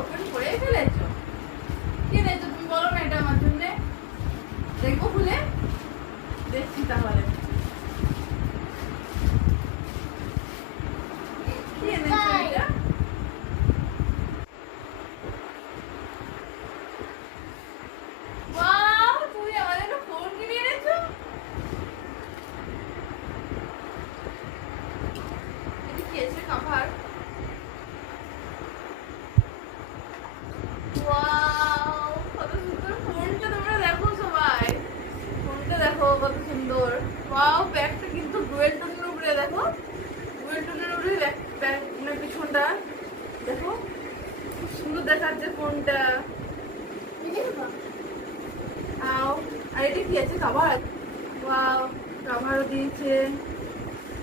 Open করে ফেলেছো। কি এনেছো তুমি বলো না, এটা আমার জন্য দেখবো খুলে। দেখছি তাহলে কি এনেছো এটা। ওয়াও, তুমি আমাদের একটা ফোন কিনে এনেছো। এটা কি আছে কভার? ওয়াও, কত সুন্দর ফোনটা, তোমরা দেখো সবাই। ফোনটা দেখো কত সুন্দর। ওয়াও, ব্যাগটা কিন্তু ডুয়েল টোনের উপরে, দেখো ডুয়েল টোনের উপরে মানে পিছনটা দেখো, খুব সুন্দর দেখাচ্ছে ফোনটা। আও, আর এটা কি আছে কভার? ওয়াও, কভারও দিয়েছে।